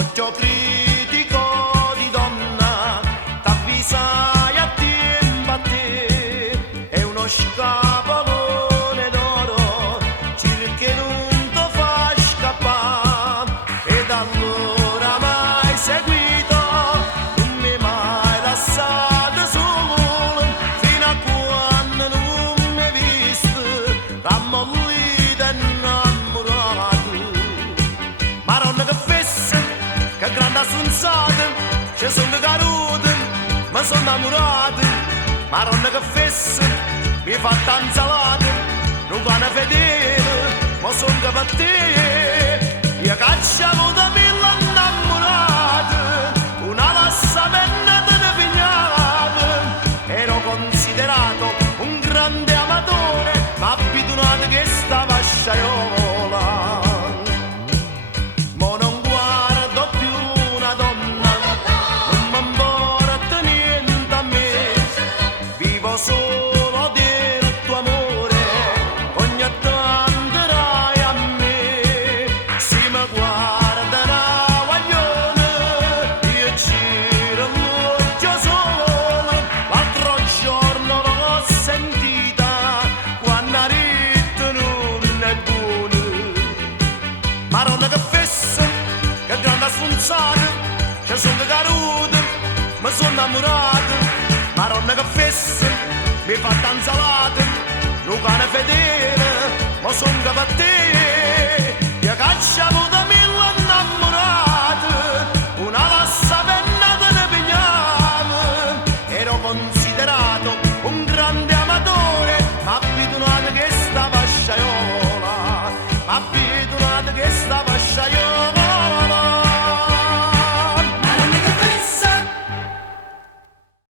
occhio critico di donna, t'avvisai a tempo a te, è uno scapolone d'oro, che non ti fa scappare, ed allora mai seguito, non mi hai mai lasciato solo, fino a quando non mi hai visto, rammollito e innamorato. Maronna che fesse, che grande assunzata, ci sono cadute, ma sono innamorato. Maronna che fesse, mi fa tanzalata, non vanno a vedere, ma sono che per te. Io cacciavo da mille innamorate, una lassamenta di pignata. Ero considerato un grande amatore, ma abituato che stava a sciaiola. Solo del tuo amore, ogni tanto darai a me. Se mi guarderà guaglione, io giro l'occhio solo. L'altro giorno l'ho sentita, quando ha detto non è buono. Maronna che fessa, che grande sfunzata, ci sono cadute, mi sono innamorato. Maronna che fessa, mi fa tanzalate, non cane fedele, ma son che per te, io cacciavo da me.